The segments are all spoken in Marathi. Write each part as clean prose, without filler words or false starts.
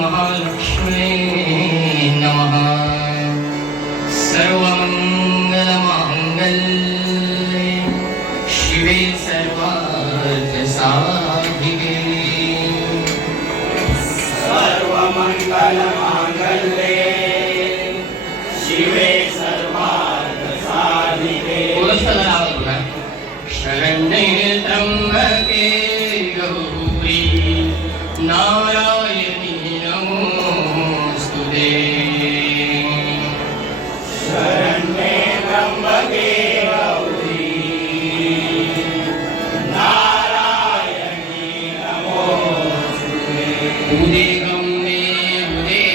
महालक्ष्मी नमः। सर्वमंगलमांगल्ये शिवे सर्वार्थसाधिके सर्वमंगलमांगल्ये शिवे सर्वार्थसाधिके शरण्ये त्र्यंबके गौरी नारायणी नमोस्तुते। शरण्ये त्र्यंबके गौरी नारायणी नमोस्तुते। उदे गंगे उदे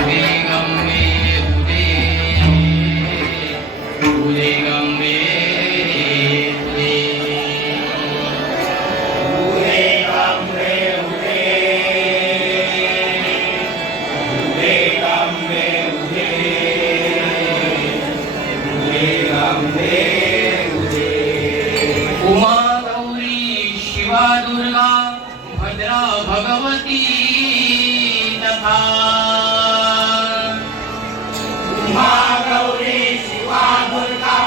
उदे गंगे उदे उदे गंगे उदे उमा गौरी शिवा दुर्गा भद्रा भगवती तथा उमा गौरी शिवा दुर्गा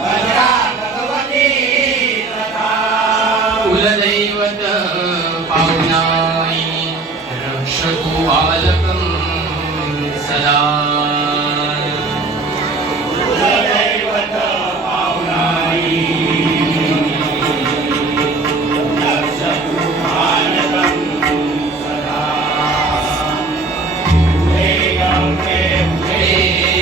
भद्रा भगवती तथा कुलदैवत पावनाई रक्षतु बालकं सदा। कुलदैवत पावनाई रक्षतु बालकं सदा। उदे गंगे उदे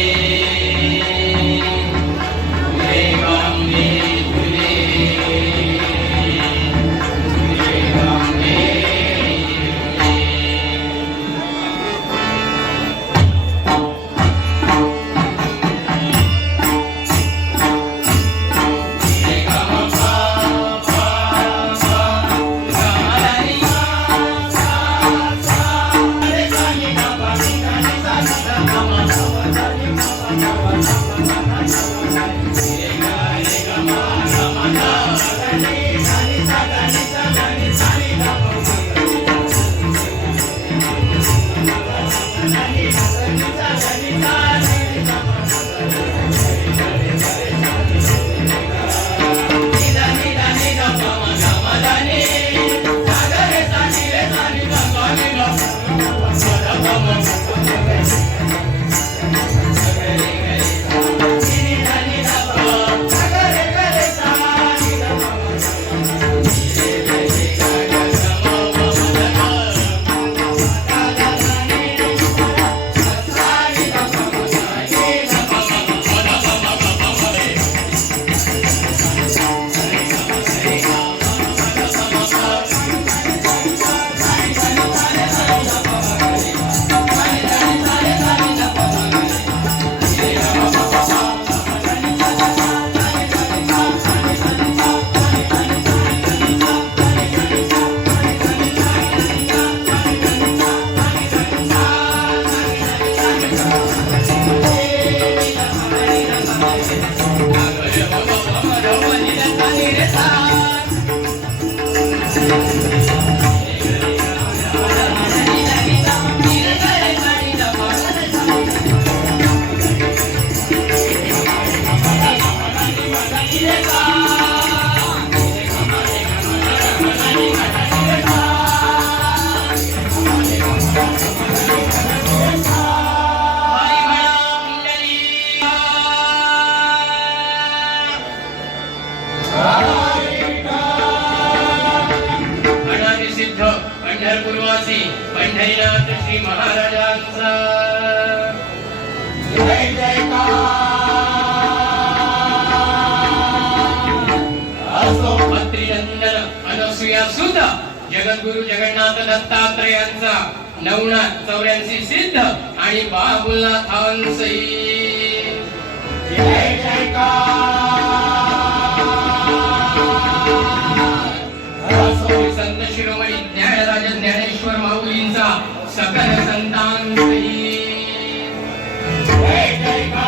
पूर्वासी पंढरीनाथ श्री महाराजांचा जय जयकार असो. अत्रिनंदन अनसुया सुत जगद्गुरु जगन्नाथ दत्तात्रयांचा नवनाथ 84 सिद्ध आणि बाबुलनाथ हंसई. जय जयकार असो. संत शिरोमणी ज्ञानराज ज्ञानेश्वर माऊलींचा सकल संतांसई. जय जयकार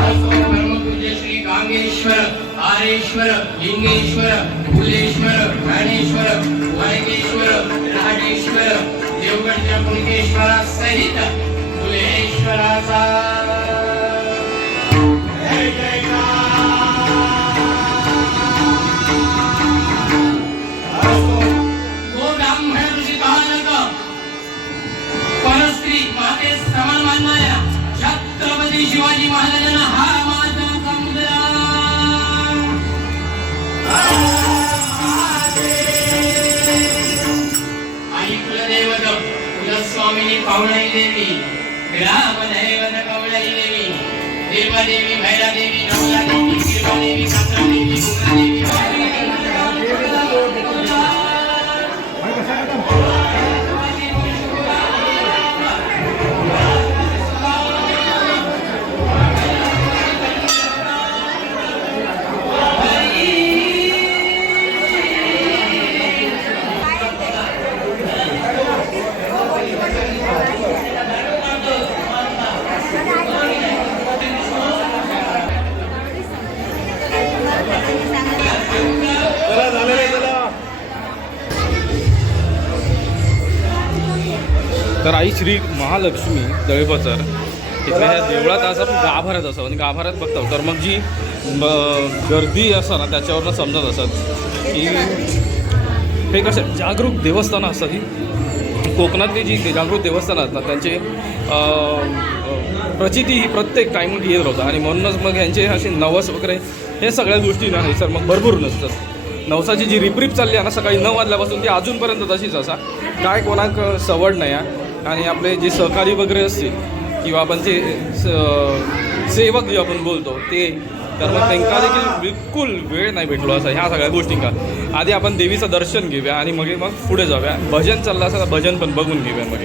असो. परमपूज्य श्री गांगेश्वर आरेश्वर लिंगेश्वर फुलेश्वर ज्ञानेश्वर वायकेश्वर राजेश्वर देवगडच्या पुणकेश्वरा सहित फुलेश्वराचा जय जयकार असो. गो ब्राह्मण ऋषी पालक परस्त्री माते समान मानणाऱ्या छत्रपती शिवाजी महाराजांना हा माझा समुद्र. आई कुलदैवत कुलस्वामिनी पावणाई देवी ग्रामदैवत कवळई देवी देवादेवी भैरादेवी नवलादेवी गिरवादेवी कात्रादेवी गुणादेवी तर आई श्री महालक्ष्मी दळेबजार इथल्या ह्या देवळात आज आपण गाभाऱ्यात असो आणि गाभाऱ्यात बघतो तर मग जी गर्दी असं ना त्याच्यावरनं समजत असत की हे कसं जागरूक देवस्थानं असतात ही कोकणातली जी जागरूक देवस्थानं आहेत ना त्यांचे प्रचिती ही प्रत्येक टाईम येत राहतं आणि म्हणूनच मग यांचे असे नवस वगैरे हे सगळ्या गोष्टी नाही सर मग भरपूर नसतात. नवसाची जी रिपरिप चालली आहे ना सकाळी 9 वाजल्यापासून ती अजूनपर्यंत तशीच असा काय कोणाक सवड नाही आहे. आणि आपले जे सहकारी वगैरे असतील किंवा आपण जे सेवक जे आपण बोलतो ते तर मग त्यांना देखील बिलकुल वेळ नाही भेटलो असं ह्या सगळ्या गोष्टींका. आधी आपण देवीचं दर्शन घेऊया आणि मग पुढे जाऊया. भजन चाललं असं तर भजन पण बघून घेऊया मग.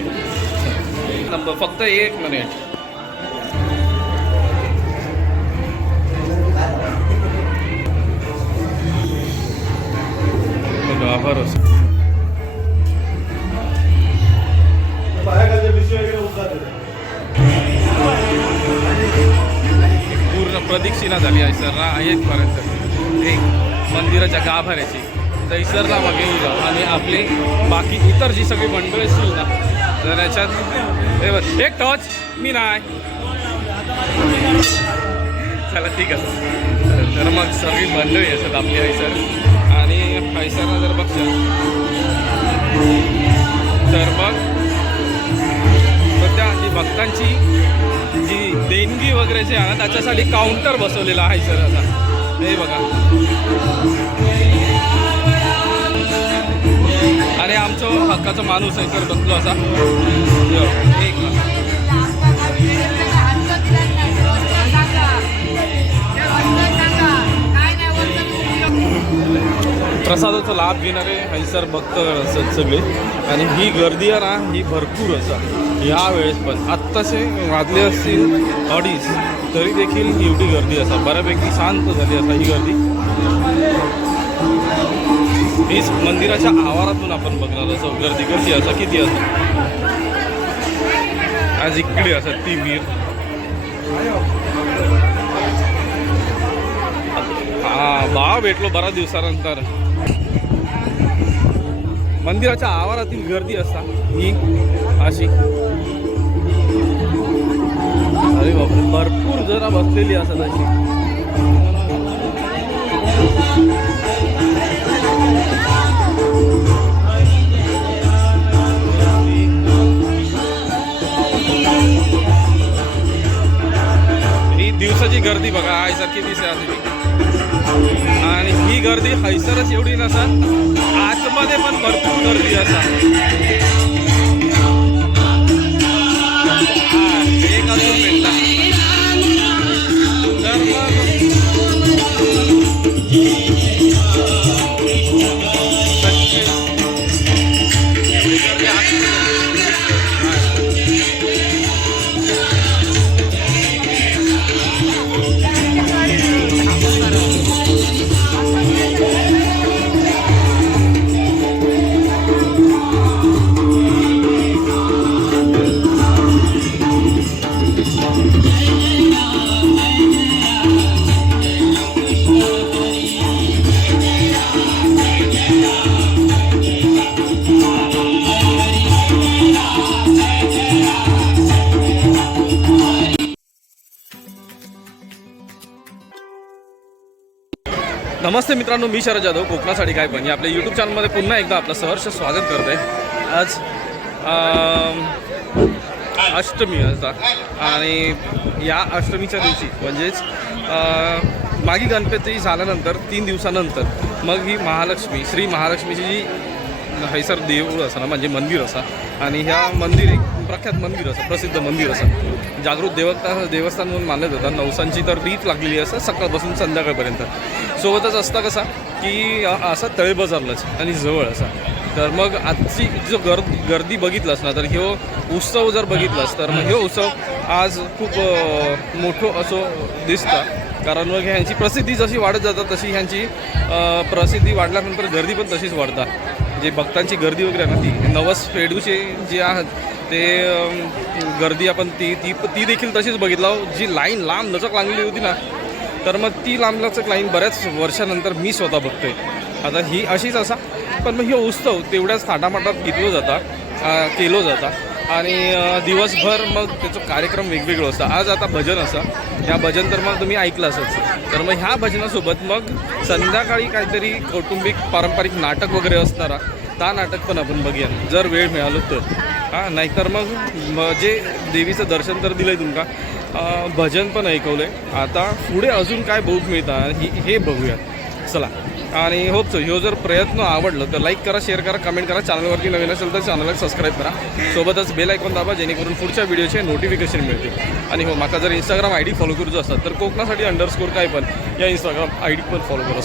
फक्त 1 मिनिट. गाभारच पूर्ण प्रदक्षिणा झाली आहे सर येतपर्यंत एक मंदिराच्या गाभाऱ्याची तर इसरला मग येईल आणि आपली बाकी इतर जी सगळी मंडळी असतील ना तर याच्यात एक टच मी नाही चला ठीक आहे. तर मग सगळी मंडळी असतात आपली हैसर आणि हैसरला जर बघशाल तर मग सध्या जी भक्तांची जी देणगी वगैरे जे आहे ना त्याच्यासाठी काउंटर बसवलेला आहे सर आता हे बघा. आणि आमचं हक्काचा माणूस आहे सर बसलो असा एक प्रसादाचा लाभ घेणारे हैसर भक्त असतात सगळे आणि ही गर्दी आहे ना ही भरपूर असतात. ह्या वेळेस पण आत्ताचे वाजले असतील 2:30 तरी देखील एवढी गर्दी असा बऱ्यापैकी शांत झाली असा ही गर्दी. हीच मंदिराच्या आवारातून आपण बघणार असं गर्दी कशी असा किती असं आज इकडे असं ती वीर भाव भेटलो बऱ्याच दिवसानंतर. मंदिराच्या आवारातील गर्दी असता ही अशी अरे बापरे भरपूर जरा बसलेली असतात अशी. ही दिवसाची गर्दी बघा बघण्यासारखी दिसे आधी. आणि ही गर्दी हैसरच एवढी नसा, आतमध्ये पण भरपूर गर्दी असा. एक अजून मिळता तर नमस्ते मित्रांनो, मी शरद जाधव, कोकणासाठी काय पण या आपल्या यूट्यूब चॅनलमध्ये पुन्हा एकदा आपलं सहर्ष स्वागत करत आहे. आज अष्टमी असता आणि या अष्टमीच्या दिवशी म्हणजेच मागी गणपती झाल्यानंतर 3 दिवसानंतर मग ही महालक्ष्मी, श्री महालक्ष्मीची जी हैसर देऊळ असा ना, म्हणजे मंदिर असा. आणि ह्या मंदिर एक प्रख्यात मंदिर असं, प्रसिद्ध मंदिर असं, जागृत देवस्थान म्हणून मानलं जातं. नवसांची तर रीत लागलेली असं सकाळपासून संध्याकाळपर्यंत. सोबतच असता कसा की असा तळे बाजारलाच आणि जवळ असा. तर मग आजची जो गर्दी बघितलास ना, तर ह्यो उत्सव जर बघितलास तर मग ह्यो उत्सव आज खूप मोठं असो दिसता. कारण मग ह्यांची प्रसिद्धी जशी वाढत जातात तशी ह्यांची प्रसिद्धी वाढल्यानंतर गर्दी पण तशीच वाढतात. जे भक्तांची गर्दी वगैरे आहे ना, ती नवस फेडूचे जे आहेत ते गर्दी आपण ती देखील तशीच बघितलं. जी लाईन लांब लचक लागलेली होती ना, तर मग ती लांब लचक लाईन बऱ्याच वर्षानंतर मी स्वतः बघतोय. आता ही अशीच असा, पण मग हे उत्सव तेवढ्याच थाटामाटात केलो जाता आणि दिवसभर मग त्याचं कार्यक्रम वेगवेगळं असतं. आज आता भजन असं, ह्या भजन तर मग तुम्ही ऐकलं असंच. तर मग ह्या भजनासोबत मग संध्याकाळी काहीतरी कौटुंबिक पारंपरिक नाटक वगैरे असणारा ता नाटक पण आपण बघूया जर वेळ मिळालो तर. नाहीतर मग जे देवीचं दर्शन तर दिलं आहे तुमका, भजन पण ऐकवलं आहे. आता पुढे अजून काय बघू मिळतं हे बघूया चला. आणि होप सो ह्यो जर प्रयत्न आवडलं तर लाईक करा, शेअर करा, कमेंट करा. चॅनलवरती नवीन असेल तर चॅनलला सबस्क्राईब करा. सोबतच बेल आयकॉन दाबा जेणेकरून पुढच्या व्हिडिओचे नोटिफिकेशन मिळतील. आणि हो, माका जर इंस्टाग्राम ID फॉलो करूचं असतात तर कोकणासाठी _ काय पण या इंस्टाग्राम ID पण फॉलो करा.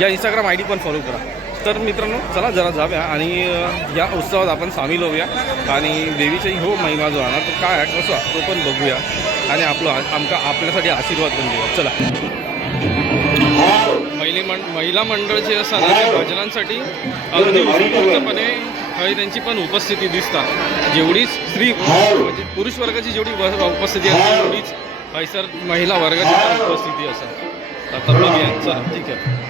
या इंस्टाग्राम ID पण फॉलो करा. तर मित्रांनो चला जरा जाऊया आणि या उत्सवात आपण सामील होऊया आणि देवीचाही हो महिमा जो आहे ना तो काय आहे कसं तो पण बघूया आणि आपल्यासाठी आशीर्वाद पण देऊया. चला. महिला मंडळ जे असतात ना, ते भजनांसाठी अगदी उत्स्फूर्तपणे त्यांची पण उपस्थिती दिसतात. जेवढी स्त्री म्हणजे पुरुष वर्गाची जेवढी उपस्थिती असते तेवढीच हैसर महिला वर्गाची पण उपस्थिती असतात. आता बघूया. चला ठीक आहे.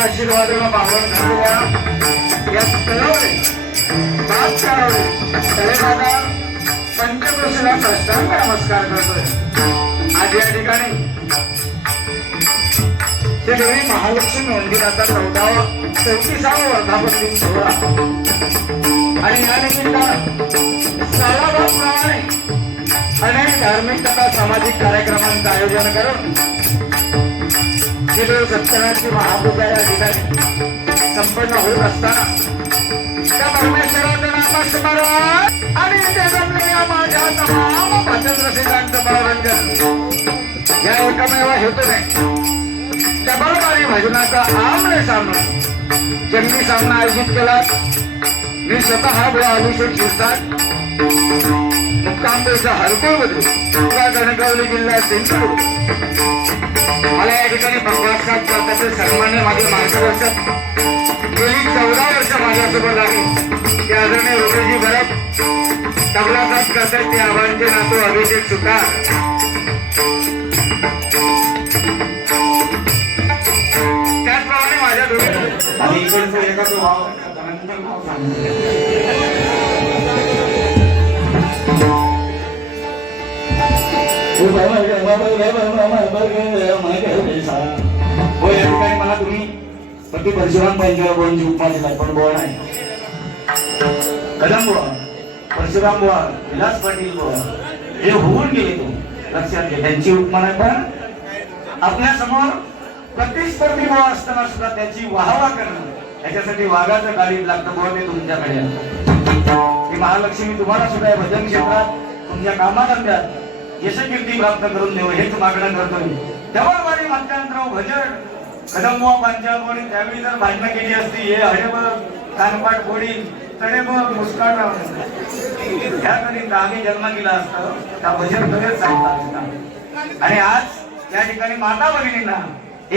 आशीर्वादाला पावन झालेल्या या तळवडे तळेबाजार पंचक्रोशीला साष्टांग नमस्कार करतोय. आज या ठिकाणी श्री देवी महालक्ष्मी मंदिराचा 34वा वर्धापन दिन सोहळा आणि या निमित्तानं सालाबादप्रमाणे अनेक धार्मिक तथा सामाजिक कार्यक्रमांचं आयोजन करून सत्यनारायणची महापूजा या ठिकाणी संपन्न होत असताना त्या परमेश्वराचं नामस्मरण आणि ते जमलेल्या माझ्या तमाम भजन रसिकांचं मनोरंजन या एकमेव हेतूने डबलबारी भजनाचा आमने सामना जंगी सामना आयोजित केला. मी स्वतः अभिषेक शिरसाट मुक्कामपेचा हरकुळ बदलू कणकवली जिल्हा सिंधुदुर्ग. मला या ठिकाणी भगवान साहेब करताचे सन्मान्य माझे मार्गदर्शक गेली 14 वर्ष माझ्यासोबत आहे ते आदरणीय रुपेजी भरत. तबला साथ करतात ते आव्हानचे नातू अभिषेक सुतार. त्याचप्रमाणे माझ्या आणि इकडचं एखादं भाव नंतर नाव हो या ठिकाणी मला तुम्ही पती परशुराम पाहिजे बोलची उपमा दिला पण बोल नाही. कदम बुवा, परशुराम बुवा, विलास पाटील बुवा हे होऊन गेले. तो लक्षात घ्या त्यांची उपमा नाही पण आपल्या समोर प्रतिस्पर्धी बुवा असताना सुद्धा त्याची वाहवा करणं याच्यासाठी वाघाचं गाडीत लागतं बुवा ते तुमच्याकडे. ही महालक्ष्मी तुम्हाला सुद्धा या भजन क्षेत्रात तुमच्या कामाधंद्यात यशकीर्ती प्राप्त करून देऊ हेच मागणं करतोय. जवळवाडी मध्यांतर भजन कदमवा पंचावणी त्यावेळी जर भांडणं केली असती हे हडेबळ कानपाट फोडी तडेबळ मुस्कान ह्याकरिता आम्ही जन्म केला असतं त्या भजन खरंच सांगता असता. आणि आज या ठिकाणी माता भगिनींना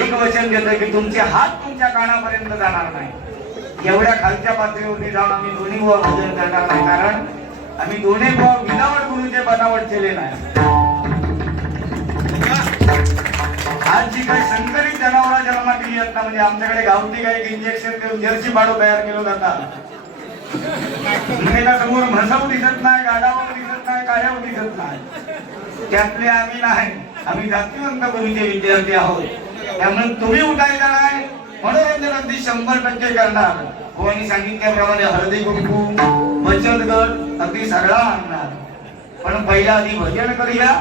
एक वचन देतोय की तुमचे हात तुमच्या कानापर्यंत जाणार नाही. एवढ्या खालच्या पातळीवरती जाऊन आम्ही दोन्ही बुवा भजन करणार नाही कारण आम्ही दोन्ही बुवा विनावट गुरुचे बनावट केले नाही. आज जी काही संकरित जनावरा जन्मात दिली असता म्हणजे आमच्याकडे गावठी काही इंजेक्शन देऊन जर्सी पाडो तयार केलं जातात. समोर म्हसाव दिसत नाही, गाडावर दिसत नाही, काळ्यावर दिसत नाही. त्यातले आम्ही नाही. आम्ही जातीवंत गुरुचे विद्यार्थी आहोत. त्यामुळे तुम्ही उठायचा नाही. मनोरंजन अगदी 100% करणार. भवानी सांगितल्याप्रमाणे हळदी कुंकू बचत गट अगदी सगळा आणणार. पण पहिला आधी भजन करूया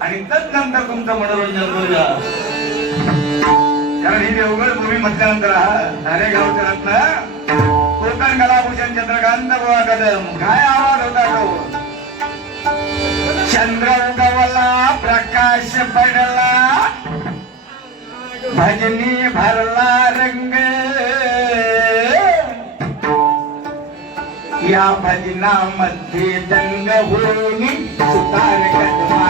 आणि तदनंतर तुमचं मनोरंजन करूया. कारण ही देवगड भूमी म्हटल्यानंतर धारेगावचं रत्न कोकण कलाभूषण चंद्रकांत बुवा कदम काय आवाज होता तो. चंद्र उगवला प्रकाश पडला भजनी भरला रंग या भजनामध्ये दंग होऊन सुतार कदमा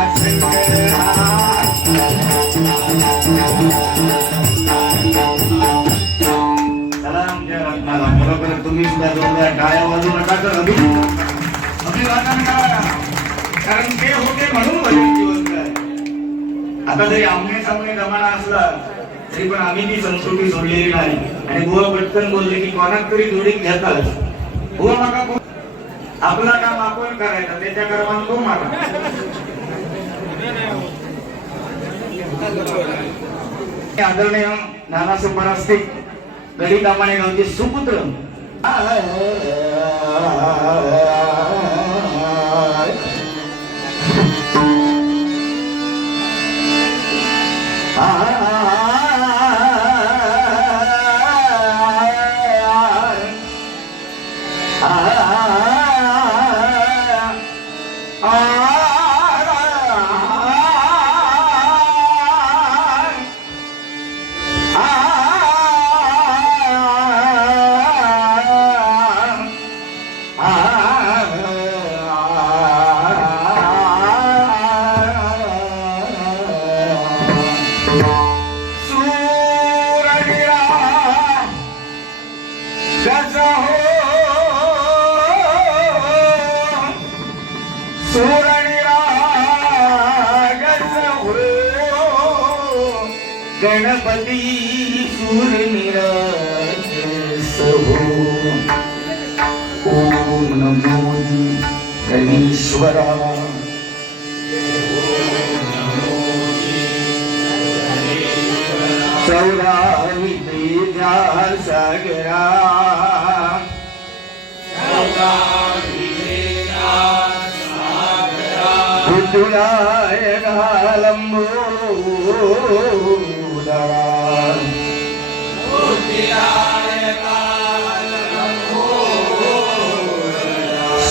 बरोबर तुम्ही सुद्धा दोन टाळ्या वाजवू नका तर अभिवादन करा कारण ते होते म्हणून भजन जिवंत आहे. आता जरी आमने सामने जमाना असला तरी पण आम्ही ती संस्कृती सोडलेली नाही. आणि बुवा पटकन बोलले की कोणाक तरी जोडीत घेतात. बुवा मागा आपला काम आपण करायचं त्याच्या कर्मानं तो मागा. आदरणीय नानासाहेब परास्ते गडी कामाने गावचे सुपुत्र गणपती सूर ओम नमो गणेश्वरा. चौरावी तेजा सागरा तुलाय घालंबो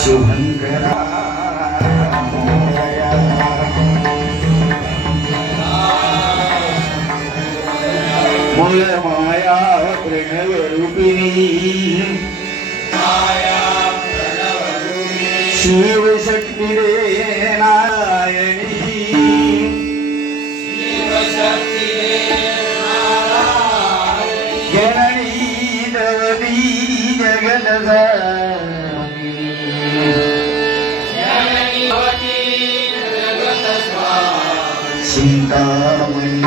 शुभंकरा मूल माया प्रणव रूपिणी शिवशक्ती रे नारायणी जननी दवती चिंतामणी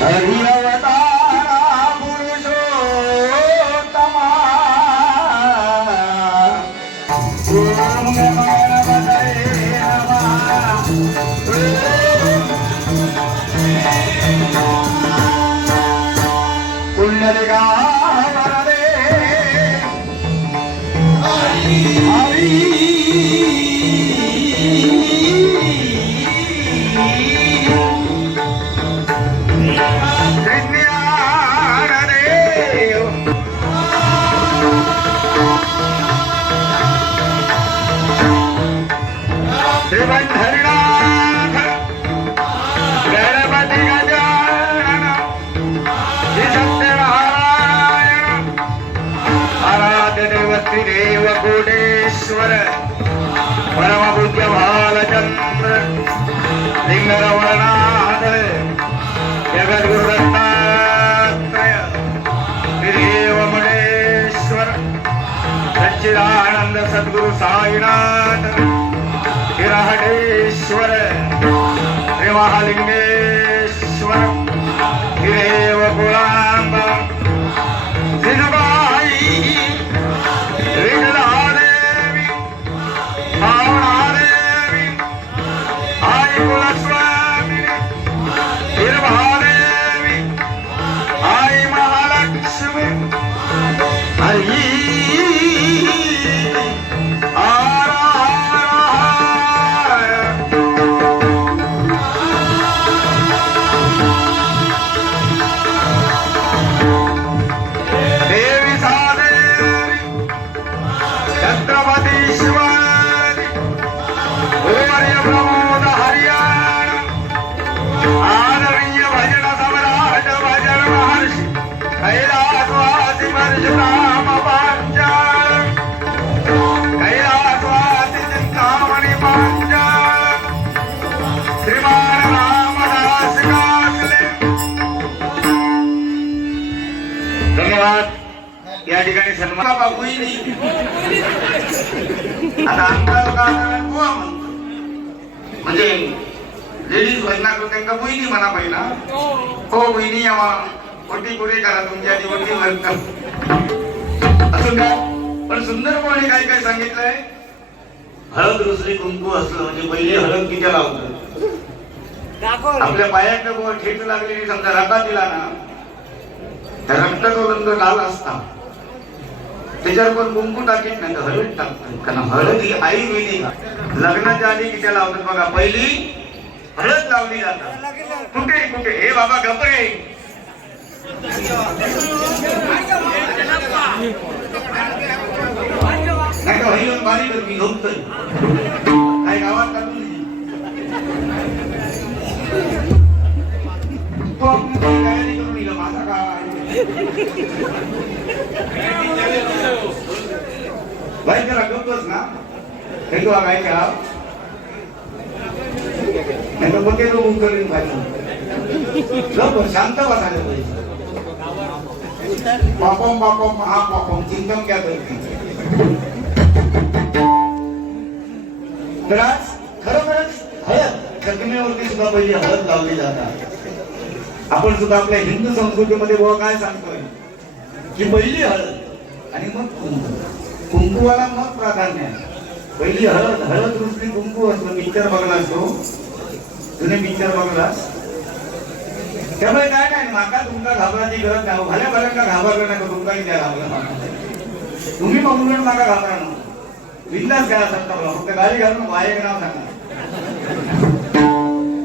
हरि अवतारा पुरुषोत्तमा ओम नमो गणपतये नमः पुण्यलिका वरदे श्रीमंधरनाथ गणपती गजानन श्री सत्यनारायण आराध्य देवती देव कोटेश्वर परमपूज्य भालचंद्र लिंगरवरनाथ जगद्गुरु दत्तात्रय श्रीदेव मणेश्वर सच्चिदानंद सद्गुरु साईनाथ हिराहडेश्वर श्री महालिंगेश्वर हिरेव कुलांब जिनबाई विठलादेवी भावनादेवी आई कुलस्वामी हिरभादेवी आई महालक्ष्मी आई या ठिकाणी सन्मान बाबूही नाही आता आमचा बुवा म्हणतो म्हणजे लेडीज भजनाकडून त्यांना बहिणी म्हणा पहिला हो बहिणी यावा ओटी पुरी करा तुमच्या आधी ओटी भरता असं काय पण सुंदर कोणी काय काय सांगितलंय हळद दुसरी कुंकू असलं म्हणजे पहिले हळद किती लावतं आपल्या पायाकडे बुवा ठेच लागलेली समजा रका दिला ना रक्ताचा रंग लाल असता त्याच्यावर पण कुंकू टाकीत नाही तर हळद टाकतात कारण हळद ही आयुर्वेदिक लग्नाच्या आधी किती लावतात बघा पहिली हळद लावली जातात कुठे कुठे हे बाबा घबरे नाही का हरिओम बारीक मी झोपतोय काय गावात टाकून तयारी करून दिलं माझा काय भाई जरा गप्पच ना हे तू काय का नाही तर बघे तो मुख करीन पाहिजे गप्प शांत बसायला पाहिजे पापम पापम महापापम चिंतन क्या करते तर आज खरोखरच हळद जखमेवरती सुद्धा पहिली हळद लावली जातात आपण सुद्धा आपल्या हिंदू संस्कृतीमध्ये बुवा काय सांगतोय की पहिली हळद आणि मग कुंकू कुंकुवाला मग प्राधान्य आहे पहिली हळद हळद रुसली कुंकू असतो पिक्चर बघलास तो तुम्ही पिक्चर बघलास त्यामुळे काय नाही माका तुमका घाबराची गरज नाही भल्या भल्यांना घाबरलं नाही तुमका द्या घाबरला तुम्ही बघून माका घाबरा ना बिंदास घ्या सत्ता फक्त गाडी घालून वायक नाव सांगा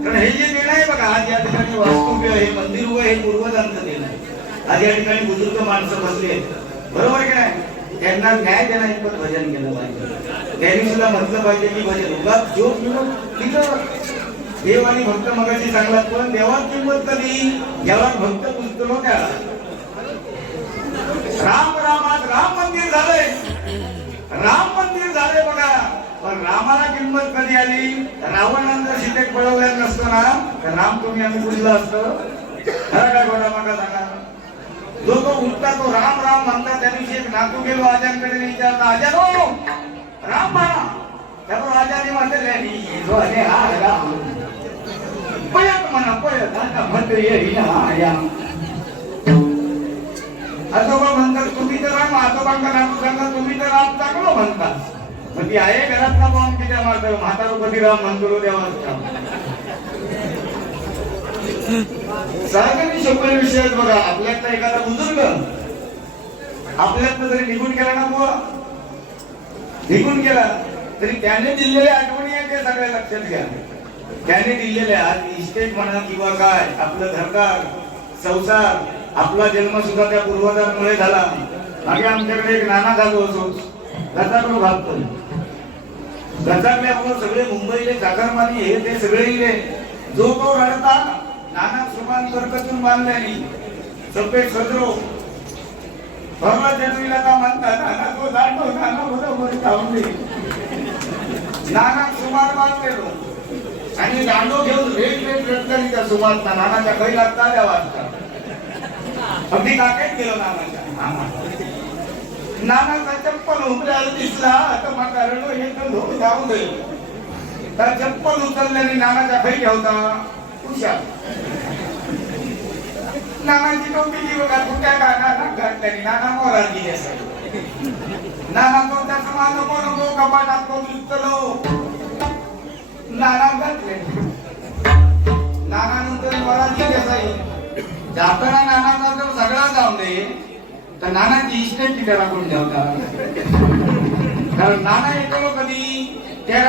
कारण हे जे देणं आहे बघा आज या ठिकाणी वास्तव्य हे मंदिर व हे पूर्वजांचं देणं आहे आज या ठिकाणी बुजुर्ग माणसं बसली आहेत बरोबर की नाही त्यांना न्याय देणं इतपत भजन केलं पाहिजे त्यांनी सुद्धा म्हटलं पाहिजे की भजन उगाच जो तिथं देव आणि भक्त मगाशी चांगला, पण देवाची किंमत कधी जेव्हा भक्त पुजतो त्या राम रामात राम मंदिर झालंय, राम मंदिर झालंय बघा. पण रामाला किंमत कधी आली? रावणानं जर सीतेक पळवलं नसतं ना तर राम तुम्ही आम्ही पुजलं असतं. खरं काय गोडा मागा सांगा. जो तो उठता तो राम राम म्हणता. त्या दिवशी एक नातू गेलो आजांकडे विचारला, आजा हो राम म्हणा. त्यावर आजाने म्हटले जो अरे हा राम पळत म्हणा पळत आता म्हणतो येई ना या. आजोबा म्हणतात तुम्ही तर राम, आजोबांना राम सांगा तुम्ही तर राम चांगलं म्हणतात. मग ती आहे घरात ना बॉम्ब किती मारतो म्हातारो कधी राम म्हणतो देवा. सार्वजनिक शोभन विषय बघा. आपल्यातला एखादा बुजुर्ग आपल्यातनं जरी निघून गेला ना बुवा, निघून गेला तरी त्याने दिलेल्या आठवणी आहे ते सगळ्या लक्षात घ्या. त्याने दिलेल्या इस्टेट म्हणा किंवा काय आपलं घरदार संसार, आपला जन्म सुद्धा त्या पूर्वजांमुळे झाला. मागे आमच्याकडे एक नाना झालो असो गचाकडे भागतो. गचाकडे सगळे मुंबईले चाकरमानी हे ते सगळे इले. जो तो रडता नाना सुमान कर्कतून बांधल्यानी सफेद सदरो भरला जन्मीला का म्हणतात नाना तो दांडो नाना बरोबर धावले. नाना सुमार बांधलेलो आणि दांडो घेऊन रेट रेट रडतानी त्या सुमारता नानाच्या काही लागता त्या वाजता. अगदी काकेत गेलो नानाच्या. नानाचा चप्पल उमऱ्याला दिसला आता माझा रडो हे तर जाऊ दे. तर चप्पल उचलल्याने नानाच्या काही ठेवता हुशार. नानाची टोपी बघा कुठ्या नाना घातल्याने नाना मोरात गेली असेल. नाना तो त्याचा माझा नको कपाटात तो उचलो नाना घातले. नाना नंतर मोरात गेली असाई. जाताना नानाचा जर सगळा जाऊन दे तर नानाची इस्टेट तिथे राखून ठेवता. कारण नाना येतो कधी त्या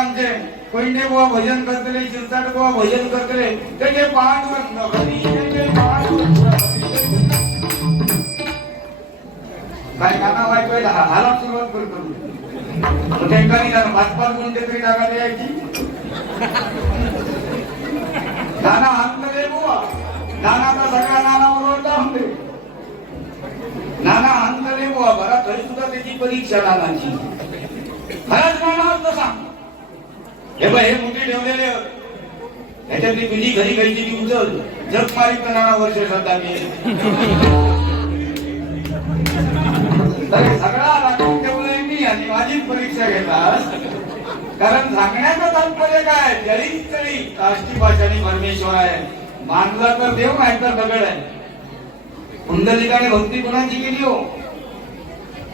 आमचे कोयने बुवा भजन करतले, शिरसाट बुवा भजन करतले त्याचे पाठ काय नाना वाईट हाला सुरुवात करतो. त्यांनी 5-5 गुंठे तरी जागा द्यायची. नाना हातले बुवा नानाचा सगळा नाना बरोबर जाऊन दे. नाना हातले बुवा बरा तरी सुद्धा त्याची परीक्षा नानाची. खरंच नाना तसा हे बघ हे मोठे ठेवलेले ह्याच्यातली पिढी घरी घ्यायची ती उचल जग मारी तर नाना वर्ष श्रद्धा सगळा राखून ठेवलंय मी आणि माझीच परीक्षा घेतात. कारण सांगण्याचं तात्पर्य काय जळीच तरी काष्टी भाषानी परमेश्वर आहे. मानला तर देव नाही तर दगड आहे. कुंडलिकाने भक्ती कोणाची केली हो?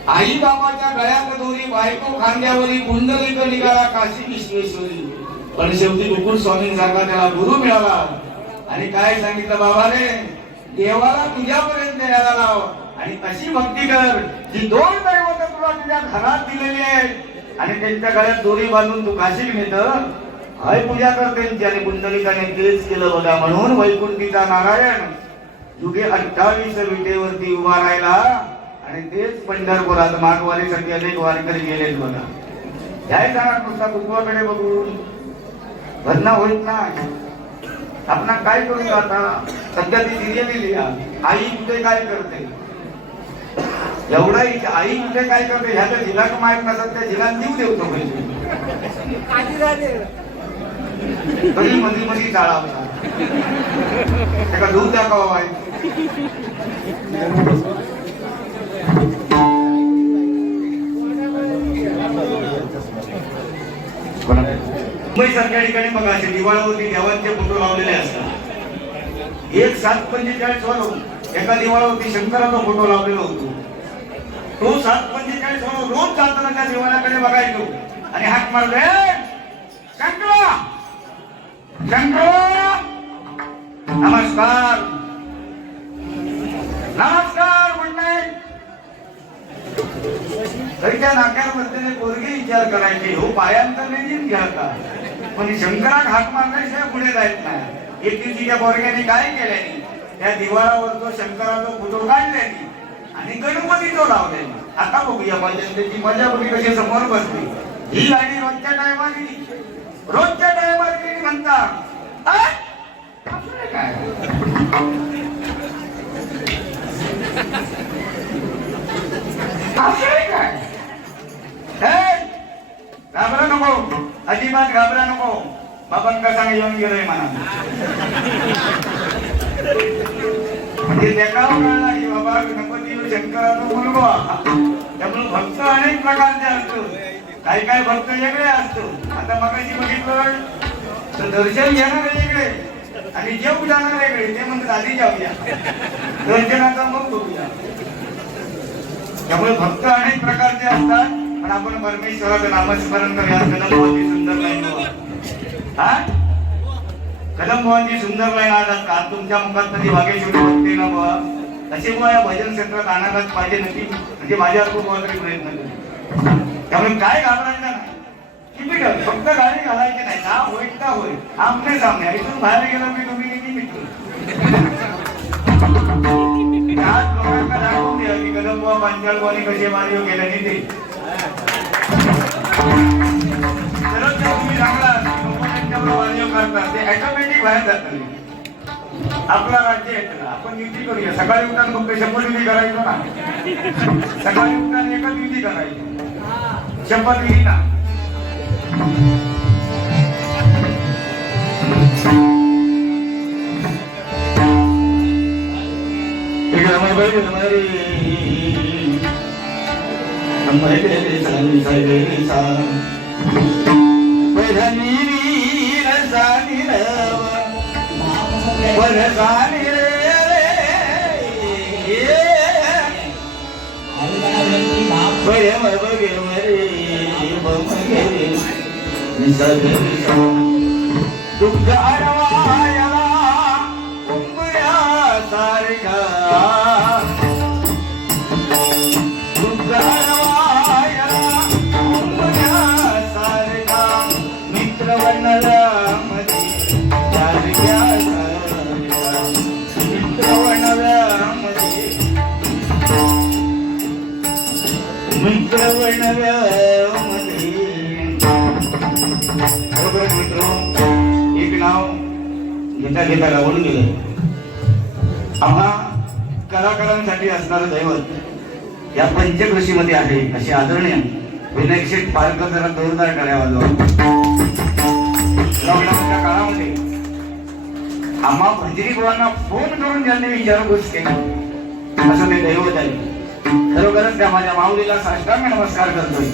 आई बाबाच्या गळ्यात दोरी बायको खांद्यावरी कुंडलिक निघाला काशी विश्वेश्वरी. पण शेवटी गोकुळ स्वामींसारखा त्याला गुरु मिळाला आणि काय सांगितलं बाबा रे देवाला तुझ्यापर्यंत यायला लाव आणि अशी भक्ती कर जी 2 दैवत तुला तुझ्या घरात दिलेली आहेत आणि त्यांच्या गळ्यात दोरी बांधून तू काशीत नेत हाय पूजा कर त्यांची. आणि कुंडलिकाने तेच केलं बघा. म्हणून वैकुंठीचा नारायण युगे 28 विटेवरती उभा राहिला आणि तेच पंढरपुरात माघवारीसाठी अनेक वारकरी गेलेत बघा. याय जाणार नुसता कुटुंबाकडे बघून भजना होत नाही. आपण काय करू आता सध्या ती सिरियल लिहा आई कुठे काय करते एवढा आई कुठे काय करते ह्याच्या जिल्हा माहित नसत त्या जिल्ह्यात जीव देवतो तरी मध्ये मध्ये टाळावला त्याला दूध दाखवा आहे. मुंबई सारख्या ठिकाणी बघा असे दिवाळावरती देवांचे फोटो लावलेले असतात. एक 745 वर एका दिवाळावरती शंकराचा फोटो लावलेला होतो. तो 745 वर रोज जाताना त्या देवाल्याकडे बघायचो आणि हाक मारले शंकरा शंकरा नमस्कार नमस्कार म्हणणे. तरी त्या नाक्यामध्ये पोरगी विचार करायची हो पायांतर नाही घ्या का पण शंकरात हाक मारल्याशिवाय पुढे जायत नाही. एक दिवशी त्या पोरग्याने काय केल्याने त्या दिवाळावर तो शंकराचा फोटो काढल्याने आणि गणपती तो लावल्याने. आता बघूया त्याची मजा बघी कशी समोर बसली. ही गाडी रोजच्या टायमाला म्हणता आ? आपलं काय आपलं काय हे? घाबरा नको, अजिबात घाबरा नको. बाबांका सांग येऊन गेलोय म्हणा. म्हणजे त्याला कळला की बाबा गणपती शंकराचा मुलगा. त्यामुळे भक्त अनेक प्रकारचे असतो. काही काही भक्त वेगळे असतो. आता मगाशी बघितलं तर दर्शन घेणार वेगळे आणि जेव जाणार वेगळे. ते म्हणतात आधी जाऊया दर्शनाचा मग बघूया. त्यामुळे भक्त अनेक प्रकारचे असतात. पण आपण परमेश्वराचं नामस्मरण करूया. कदमभावाची सुंदर लाईन हा कदमभावाची सुंदर लाईन आज असतात. तुमच्या मुखात कधी वागेश्वरी भक्ती न बुवा तसे बुवा या भजन क्षेत्रात आणायलाच पाहिजे नक्की. म्हणजे माझ्या तरी प्रयत्न करू. त्यामुळे काय घाबरायचं नाही. किती फक्त गाडी घालायची नाही. ना होईल का होईल आमने सामने. इथून बाहेर गेलो मी तुम्ही किती मित्र आज लोकांना दाखवून द्या की कदमबुवा पांचाळवाणी कसे मार्ग गेल्याने ते तरच तुम्ही सांगला करतात ते ऑटोमॅटिक बाहेर जातात. आपला राज्य येतं. आपण युती करूया. सकाळी उठताना फक्त शपथविधी करायचो ना. सकाळी उठताना एकच युती करायची शपथविधी ना. तुमच्या अरवायाला कुंभया सारखा तुमच्या अरवायाला कुंभया सारखा मित्र वनरामध्ये सारख्या सारखा मित्र वनरामध्ये मित्र वनरामध्ये एक नाव घेता घेता राहून गेलं. आम्हा कलाकारांसाठी असणारं दैवत या पंचकृषीमध्ये आहे अशी आदरणीय विनायक शेठ पारकर जरा जोरदार करावा. लॉकडाऊनच्या काळामध्ये आम्हा भंजरी बुवांना फोन करून ज्यांनी विचारपूस केली असं ते दैवत आहे. खरोखरच त्या माझ्या माऊलीला साष्टांग नमस्कार करतोय.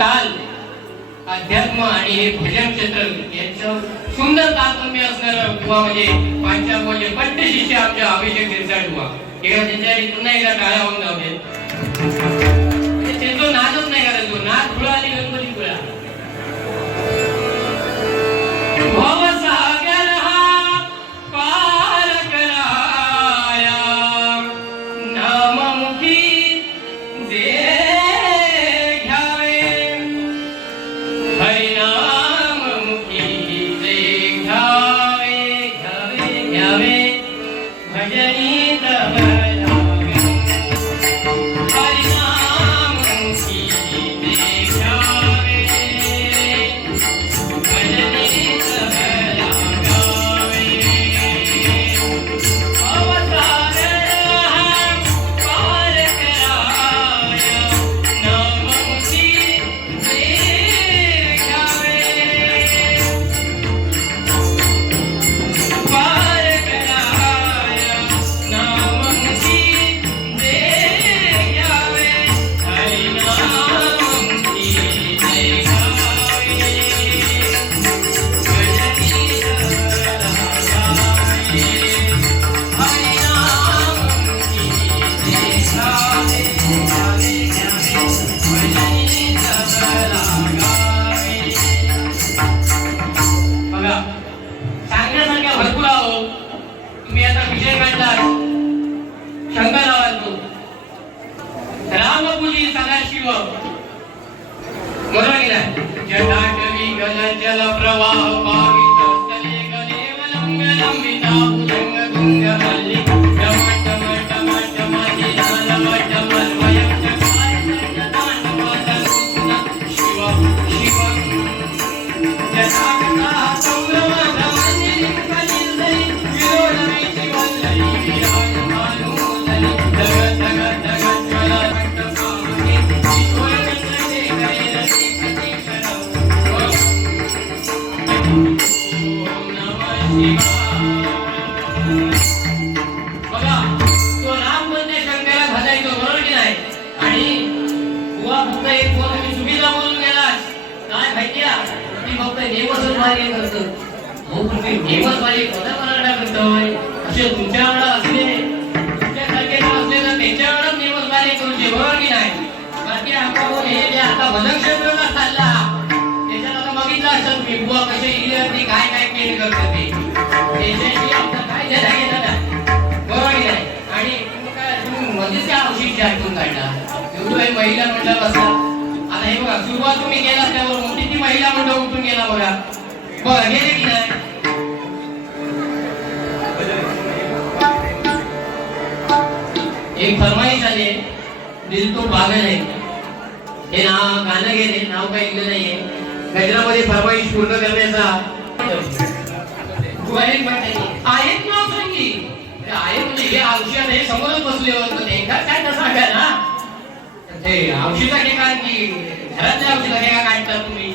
ताल अध्यात्म आणि हे भजन क्षेत्र यांचं सुंदर तारतम्य असणारं बुवा म्हणजे पांचाल म्हणजे पट्ट शिष्य आमच्या अभिषेक गिरसाट बुवा. एकदा त्यांच्या पुन्हा एकदा टाळ्या होऊन जाऊ दे. त्यांचा नादच नाही करायचो, नाद खुळा आणि गणपती खुळा. भवसागर हा पार कराया नाममुखी जे घ्यावे हरिनाममुखी जे घ्यावे घ्यावे घ्यावे भजनी तब जल प्रवाह पावित स्थले गलेव लंग लंबिता भुजंग गुंग मल्लिक टम टम टम टम दिनाल वटम वयं चकार तांडवं शिव शिव जनागता संभ्रम धमनिं कलिंदरी विरोधमि शिवल्लरी विराजमानोदरी जग जग जग ज्वल भट्टपावनी ईश्वर चंद्रे गैरसी प्रतीक्षणं बघा तो राम म्हणजे शंकराला भाजायचो बरोबर की नाही. आणि बुवा फक्त एक बोल मी चुकीचा बोलून गेलास काय माहिती ती फक्त नेमच मार्ग करतो. हो पण ते नेमच मार्ग कोणा कोणाला करतोय असे तुमच्याकडे असले तुमच्यासारखे असले तर त्यांच्याकडे नेमच मार्ग करूचे बरोबर की नाही. बाकी आपण हे जे आता भजन क्षेत्राला चालला त्याच्यात आता बघितलं असतं तुम्ही बुवा कसे इलेवरती काय काय केले करतात ते त्याच्याशी आपलं काय झाला गेला ना बरोबर की नाही. आणि तुम्ही मध्येच काय औषध ऐकून काढला एवढं काही महिला मंडळ बसला. आता हे बघा सुरुवात तुम्ही केला त्यावर मोठी ती महिला मंडळ उठून गेला बघा बघा गेले की नाही. एक फरमाईश आली दिल तो पागल आहे हे नाव गाणं गेले नाव काही ऐकलं नाहीये. गजरामध्ये फरमाईश पूर्ण करण्याचा आहेत नाव सांगी आहे म्हणजे हे औषध हे समोरच बसले होते काय तसं सांगा ना ते औषधा ठिकाण की घरातल्या औषधा ठिकाण काढतात तुम्ही.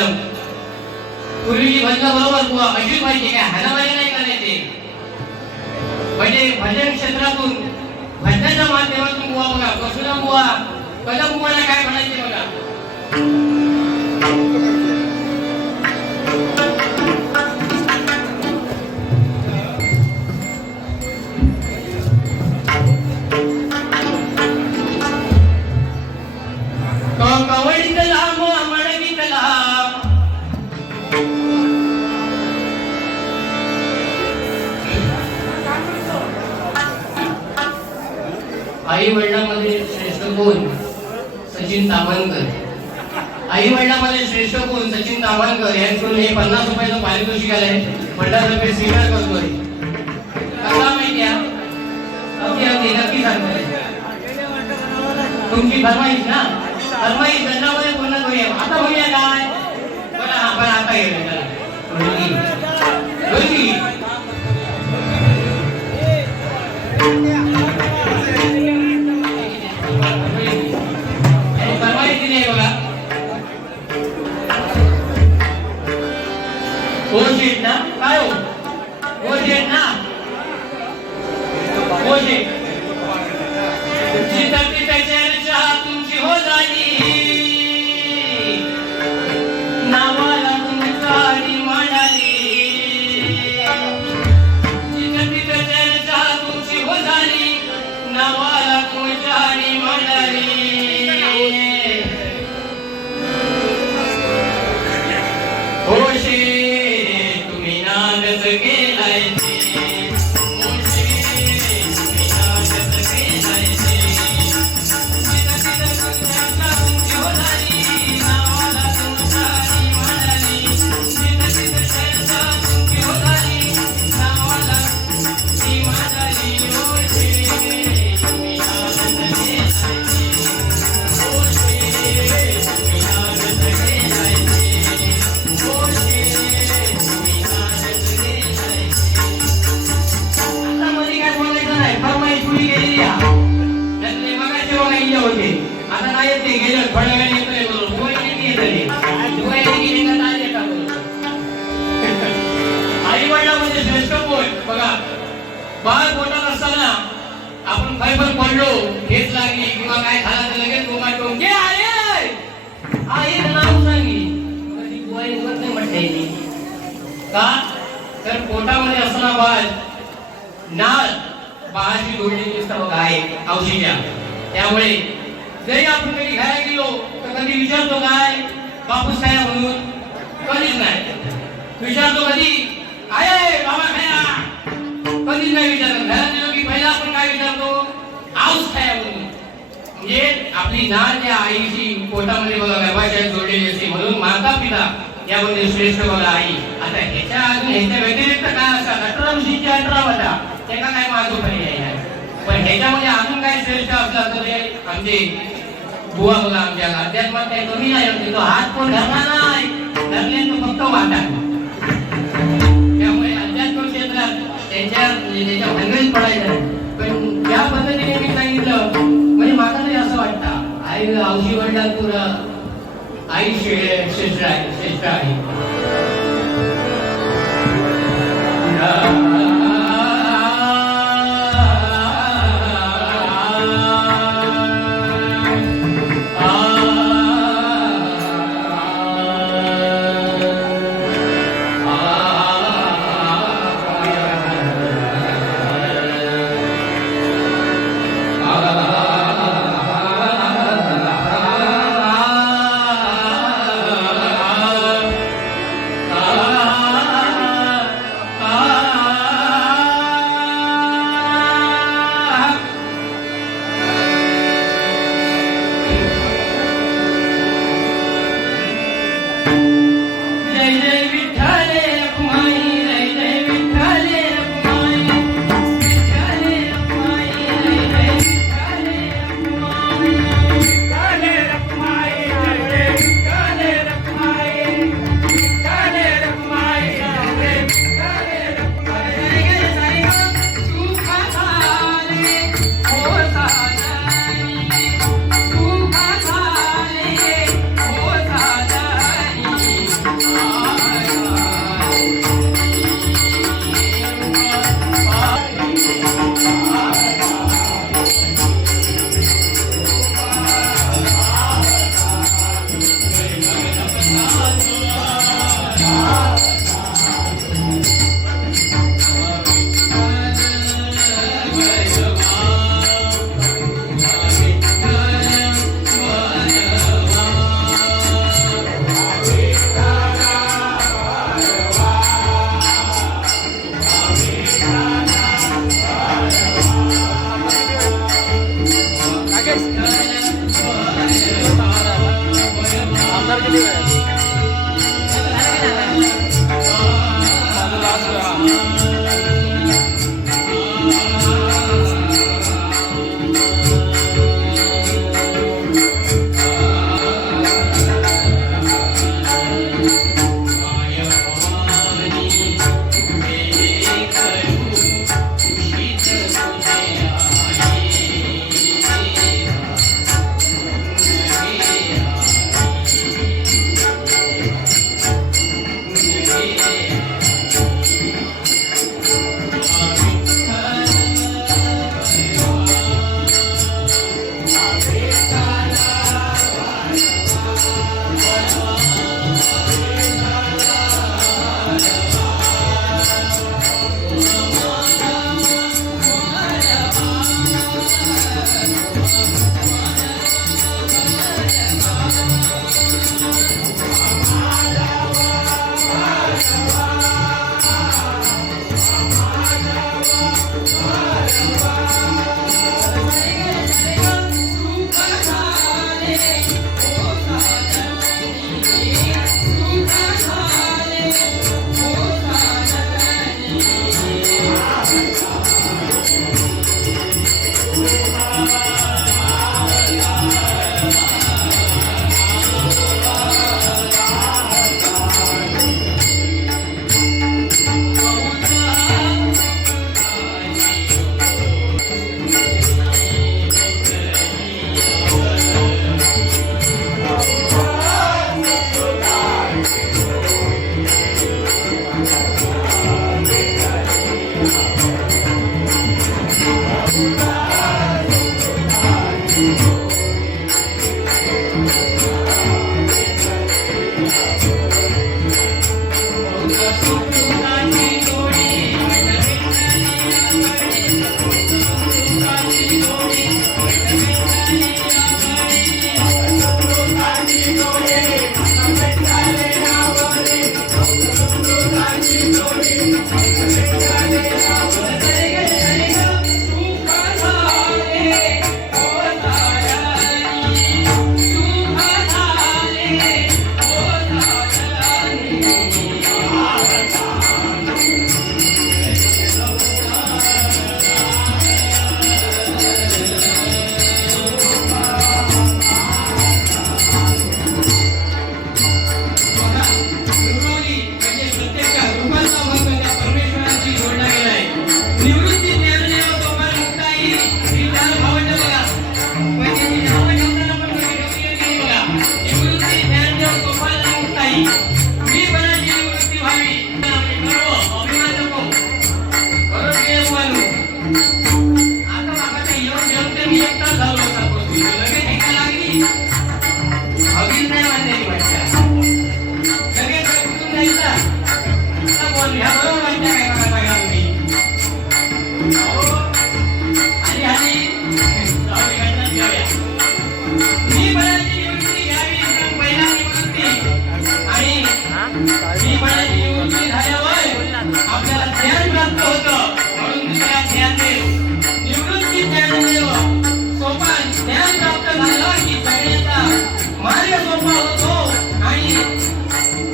मॅडम पूर्वीची भजन बरोबर बुवा अशीच पाहिजे काय हाणामारी नाही करायचे म्हणजे भजन क्षेत्रातून भजनाच्या माध्यमातून बुवा बघा परशुराम बुवा कदम बुवाला काय म्हणायचे बघा कवळीतला मडवीतला आई वडिलांमध्ये श्रेष्ठ कोण सचिन तामणकर आई वडिलांमध्ये श्रेष्ठ कोण सचिन तामणकर यांकडून हे 50 रुपयाचं पारितोषिक आलंय मंडळातर्फे स्वीकार करतोय कसा माहिती आहे अगदी अगदी नक्की सांगतोय तुमची फरमाईश ना फरमाईश दंडामध्ये पूर्ण करूया आता होऊया काय बरं आपण आता येऊया फरमाईश दिली आहे बघा हो शेठ ना काय हो शेठ ना हो शेठ चितती त्याच्या तुमची हो झाली नावाला तुमची म्हणाली चितती त्याच्या तुमची हो झाली नावाला तुमची म्हणाली होशे तुम्ही नादच केलाय आता नाही येते गेलं थोड्या वेळ येतोय बरोबर आई वडिलांमध्ये श्रेष्ठ कोण बघा बाळ पोटात असताना आपण काही पण पडलो हेच लागली किंवा काय झाला तर लगेच गोमा टोंगे आले आईचं नाव सांगी कधी बुवाई उगत नाही म्हटले का तर पोटामध्ये असताना बाळ नाळ बाळाची जोडलेली असतं बघा आहे औषध्या त्यामुळे जरी आपण कधी खायला गेलो तर कधी विचारतो काय बापूस खाया म्हणून कधीच नाही विचारतो कधी आहे बाबा खाया कधीच नाही विचारत घरात गेलो की पहिला आपण काय विचारतो आऊस खाया म्हणून म्हणजे आपली नाळ त्या आईची पोटामध्ये बघा गर्भाशयात जोडलेली असते म्हणून माता पिता यामध्ये श्रेष्ठ बघा आई आता ह्याच्या अजून ह्याच्या व्यतिरिक्त काय असतात 18 ऋषींची 18 वाटा त्याला काय माझं पर्याय आहे पण ह्याच्यामध्ये अजून काय श्रेष्ठ असलं तर ते आमचे बुवा बघा आमच्या अध्यात्मात काही कमी नाही होते तो हात कोण धरला नाही धरले तो फक्त वाटा त्यामुळे अध्यात्म क्षेत्रात त्याच्या भांडवीत पडायचं पण ज्या पद्धतीने मी सांगितलं म्हणजे मला तरी असं वाटतं आई औषधी वडिलांतून आई श्रेष्ठ आहे जायचा आता बोल ह्या बरोबर वाटतं काय मला बघा तुम्ही अहो, आली आली जाऊ दे, घटना घेऊया. निबळाची निवृत्ती घ्यावी पण पहिला निवृत्ती आणि निबळाची निवृत्ती झाल्यावर आपल्याला ज्ञान प्राप्त होतं म्हणून दुसऱ्या ज्ञानदेव निवृत्ती ज्ञानदेव सोपान ज्ञान प्राप्त झालं की जगण्याचा मार्ग सोपा होतो आणि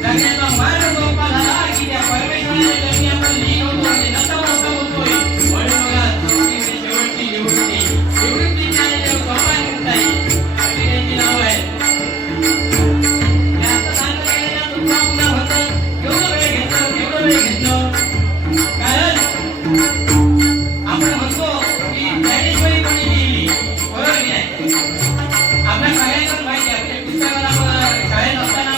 जगण्याचा मार्ग सोपा झाला की त्या परमेश्वराच्या जगणी आपण लीन होतो आणि नतमस्तक होतोय म्हणून बघा शेवटची निवृत्ती निवृत्ती ज्ञानदेव सोपान मुक्ताई अशी त्यांची नाव आहे. हे आता सांगता गेलं तुमचा पुन्हा होतं एवढं वेळ घेतलं कारण आपण म्हणतो की ज्ञानेश्वरी कोणी लिहिली बरोबर की नाही आपल्या सगळ्यांना माहिती आहे आपल्या पुस्तकाला आपण शाळेत असताना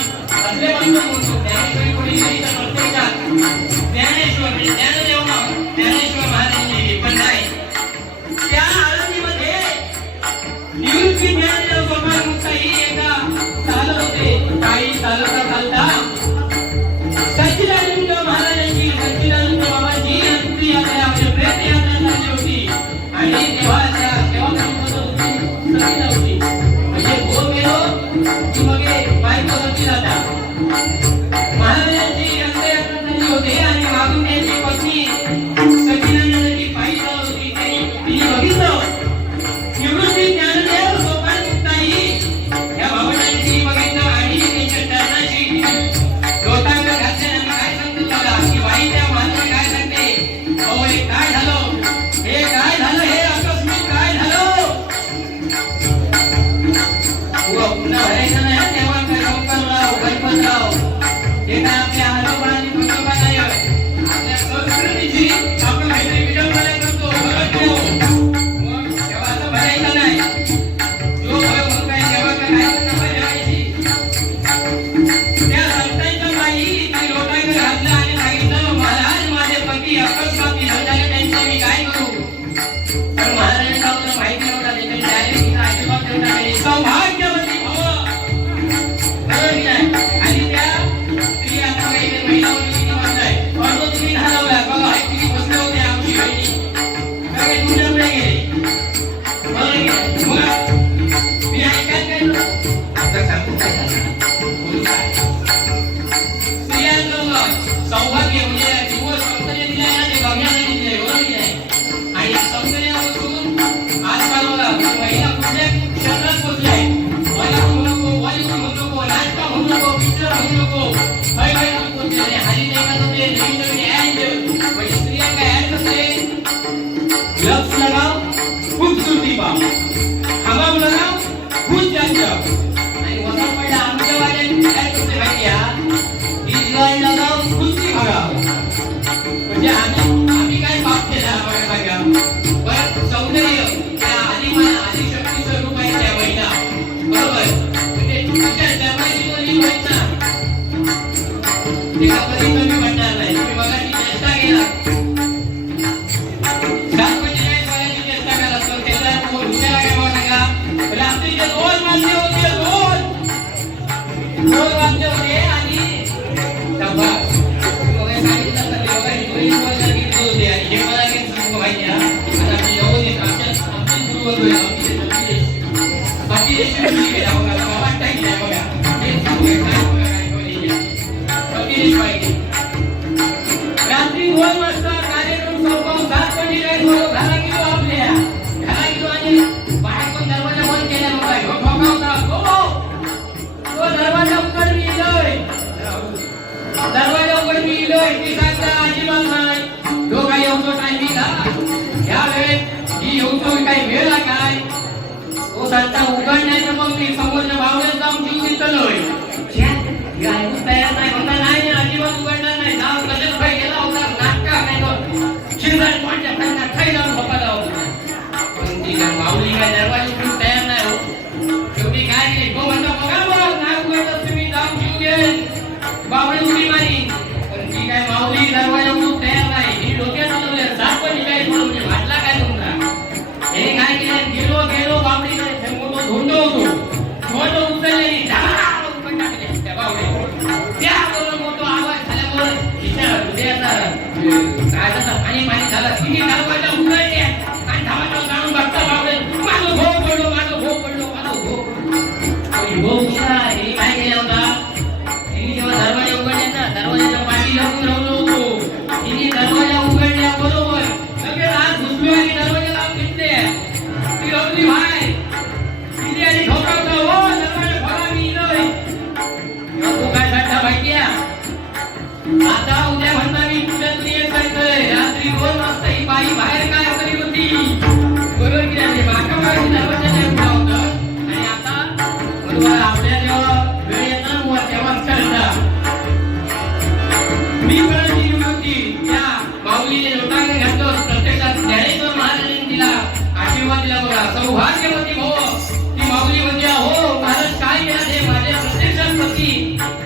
असल्यापासून म्हणतो ज्ञानेश्वरी कोणी लिहिली तर प्रत्येकात ज्ञानेश्वर म्हणजे ज्ञानदेव ज्ञानेश्वर महाराजांनी लिहिली पण नाही त्या आळंदीमध्ये निवृत्ती ज्ञानदेव सोपान मुक्ता ही एका चालत होते काही चालता चालता सच्चिदानंद महाराजांची सच्चिदानंद बाबांची अंतिम यात्रा म्हणजे प्रेत यात्रा झाली होती आणि तेव्हा होती म्हणजे भोग गेलो की मग बायको होती जाता महाराजांची अंत्ययात्रा झाली होती आणि मागून त्यांची पत्नी सच्चिदानंदाची पायी चालत होती तिने बघितलं निवृत्ती ज्ञानदेव सोपान मुक्ताई या बाबांनी बघितलं आणि त्यांच्या चरणाची लोटांग घातल्यानं काय सांगतो बघा की बाई त्या माणसाला काय सांगते अहो हे काय झालं हे काय झालं हे आकस्मिक काय झालं पुन्हा भरायचं नाही तेव्हा काय शंकरराव गणपतराव हे काय आपल्या आजोबा आणि पंजोबा नाही आपल्या संस्कृतीची आपण काहीतरी विडंबना करतो मग तेव्हा असं भरायचं नाही जो मग काय तेव्हा काय भरायची त्या संतांच्या बाई ती लोटांग घातलं आणि सांगितलं महाराज माझे पती अकस्मात झाले त्यांचे मी काय करू तर महाराजांनी सांगितलं माहिती नव्हता त्याच्यात डायरेक्ट आशीर्वाद देऊन टाकले सौभाग्यवती भव बरोबर की नाही आणि त्या स्त्री आता काही महिला मुली म्हणताय पण तो तुम्ही घालवला बघा तुम्ही बसले होते आमची बहिणी सगळे तुमच्याकडे गेले बरोबर की नाही मग मी ऐकायला काय आता सांगू काय बोलू काय सौभाग्य म्हणजे दिवस सौंदर्य दिलंय ना ते बघण्यासाठी दिलंय बरोबर की नाही आणि सौंदर्यापासून आजकाल बघा महिला कुठल्या क्षेत्रात पोहोचलाय मला म्हणू नको बॉलिवूड म्हणू नको नाटक म्हणू नको पिक्चर म्हणू नको काही काही लोक पोहोचलेले हल्ली एखादं ते नवीन नवीन ऍड म्हणजे स्त्रिया काय ऍड करते लक्ष लगाव खूबसूरती पाव हमाम लगाव खुश जान जाओ आणि वसा पडला आमच्या वाल्याने काय करते माहिती आहे इजरायल लगाव कुस्ती भराव म्हणजे आम्ही काय पाप केला बघा पण सौंदर्य त्या आदि शक्तीचं रूप आहे त्या महिला बरोबर म्हणजे तुमच्या जन्माची कोणी होत ना ते कधी कमी म्हणणार नाही तुम्ही बघा ती चेष्टा केला 7:45 वाजची चेष्टा केला असतो त्याला कोण हुशार काय बघा रात्रीचे 2 वाजले होते 2 वाजले होते आणि डबा वगैरे सांगितलं तर ते वगैरे 24 वाजता किती होते आणि हे मला काही सांगू माहिती आहे आणि आम्ही येऊन येत आमची गुरुवर बाकी देश गेला बघा बाबा टाकले बघा हे सांगू काय बघा काय बोलली बाकी देश पाहिजे रात्री 2 वाजता कार्यक्रम संपवून 7:45 घरा गेलो आपल्या घरा गेलो आणि बाहेर पण दरवाजा बंद केला बघा ठोका होता तो दरवाजा उघड गेलोय दरवाजा उघड गेलोय ती सांगता अजिबात नाही तो काही येऊन टायमिंग हा या वेळेत ही येऊन काही वेळ काय तो सांगता उघड नाही तर मग मी समोरच्या भावनेत जाऊन जीव देतलोय ऐकून तयार नाही म्हणता नाही अजिबात उघडणार नाही नाव कशाच भाई गेला होता नाटका नाही तो शिरदार कोणत्या त्यांना खाई जाऊन झोपायला होता पण ती माऊली काय दरवाजा उघडून तयार नाही हो शेवटी काय केली तो म्हणता बघा बघ नाव उघडलं तुम्ही जाऊन जीव घेईल बावळी उडी मारी पण ती काय माऊली दरवाजा उघडून तयार नाही ही डोक्यात चालवले 7:45 म्हणजे वाटला काय तुमचा हे काय केलं गेलो बावळीकडे मोठं धोंड होतो मोठं उचललेली माझं पाणी पाणी झालं तिने दरवाजा उघडले आणि धावाचा जाणून बघता बाबडे माझं भो पडलो माझं भो पडलो माझं भो उशिरा हे काय केलं होता तिने जेव्हा दरवाजा उघडले ना दरवाजाच्या पाठी लागून राहिलो होतो तिने दरवाजा उघडल्या बरोबर लगेच आज घुसलो आणि दरवाजा लावून घेतले ती रवली भाई तिने आणि ठोकावता हो दरवाजा भरा मी नाही तू काय सांगता भाईया आता उद्या म्हणता मी तुझ्या येत करतोय रात्री 2 वाजता ही बाई बाहेर काय करी होती बरोबर की नाही माका बाई दरवाजाच्या उभा होता आणि आता बरोबर आपल्या जेव्हा वेळ येतात वर तेव्हाच करता मी कळली होती त्या माऊलीने लोटांगे घातलं प्रत्यक्षात ज्ञानेश्वर महाराजांनी दिला आशीर्वाद दिला बघा सौभाग्यवती हो ती माऊली म्हणजे हो महाराज काय केलं ते माझ्या प्रत्यक्षात होती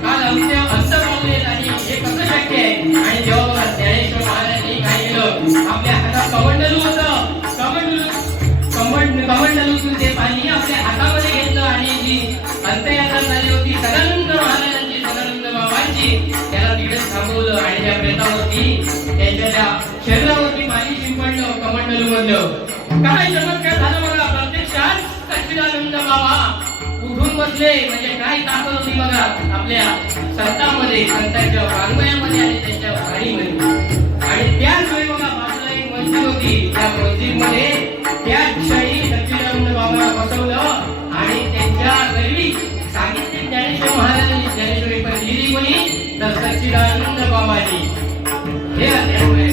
काल अंत पावले आणि हे कसं शक्य आहे आणि जेव्हा बघा ज्ञानेश्वर महाराजांनी काय केलं आपल्या हातात कमंडलू होतं कमंडलूतून ते पाणी आपल्या हातामध्ये घेतलं आणि जी अंत्ययात्रा झाली होती सदानंद महाराजांची सदानंद बाबांची त्याला तिकडेच थांबवलं आणि त्या प्रेतावरती त्यांच्या त्या शरीरावरती पाणी शिंपडलं कमंडलू मधलं काय चमत्कार झालं बघा प्रत्यक्षात सच्चिदानंद बाबा उठून बसले म्हणजे काय ताकद होती बघा आपल्या संतांमध्ये संतांच्या वाङ्मयामध्ये आणि त्यांच्या वाणीमध्ये आणि त्याच वेळी बघा बाजूला एक मस्जिद होती त्या मस्जिदमध्ये त्याच क्षणी सच्चिदानंद बाबांना बसवलं आणि त्यांच्या घरी सांगितले ज्ञानेश्वर महाराजांनी ज्ञानेश्वरी पण लिहिली कोणी तर सच्चिदानंद बाबांनी हे त्यामुळे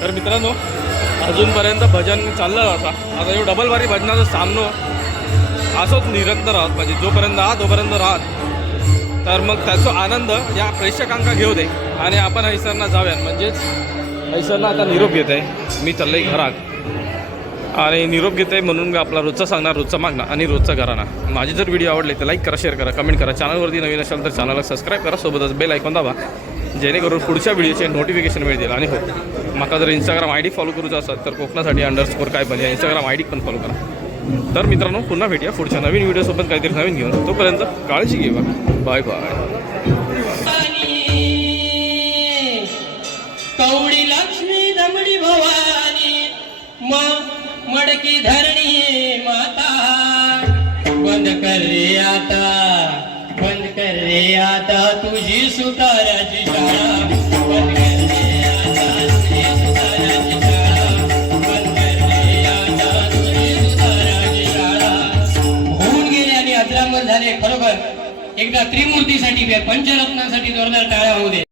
तर मित्रांनो अजूनपर्यंत भजन चाललं आता यो डबल वारी भजनाचा सामनो असोच निरंतर आहात म्हणजे जोपर्यंत आहात तोपर्यंत राहत तर मग त्याचा आनंद या प्रेक्षकांका घेऊ दे आणि आपण हैसरना जाऊयात म्हणजेच हैसरना आता निरोप घेत आहे मी चाललंय घरात आणि निरोप घेत आहे म्हणून मी आपला रोजचा सांगणार रोजचा मागणार आणि रोजचा घराणा माझे जर व्हिडिओ आवडले तर लाईक करा शेअर करा कमेंट करा चॅनलवरती नवीन असेल तर चॅनलला सबस्क्राईब करा सोबतच बेल आयकॉन दाबा जेणेकरून पुढच्या व्हिडिओचे नोटिफिकेशन मिळतील आणि हो माका जर इंस्टाग्राम आय डी फॉलो करूचा असेल तर कोकणासाठी _ काय पण या इंस्टाग्राम आय डी पण फॉलो करा तर मित्रांनो पुन्हा भेटूया पुढच्या नवीन व्हिडिओसोबत काहीतरी नवीन घेऊन तोपर्यंत काळजी घेऊ बाय बाय कवडी लक्ष्मी दमडी भवानी मडकी धरणी माता बंद कर रे आता तुझी सुताराची शाळा बंद कर रे आता तुझी सुताराची शाळा बंद कर रे आता तुझी सुताराची शाळा होऊन गेले आणि अजरामर झाले खरोखर एकदा त्रिमूर्तीसाठी पंचरत्नांसाठी जोरदार टाळ्या होऊ दे.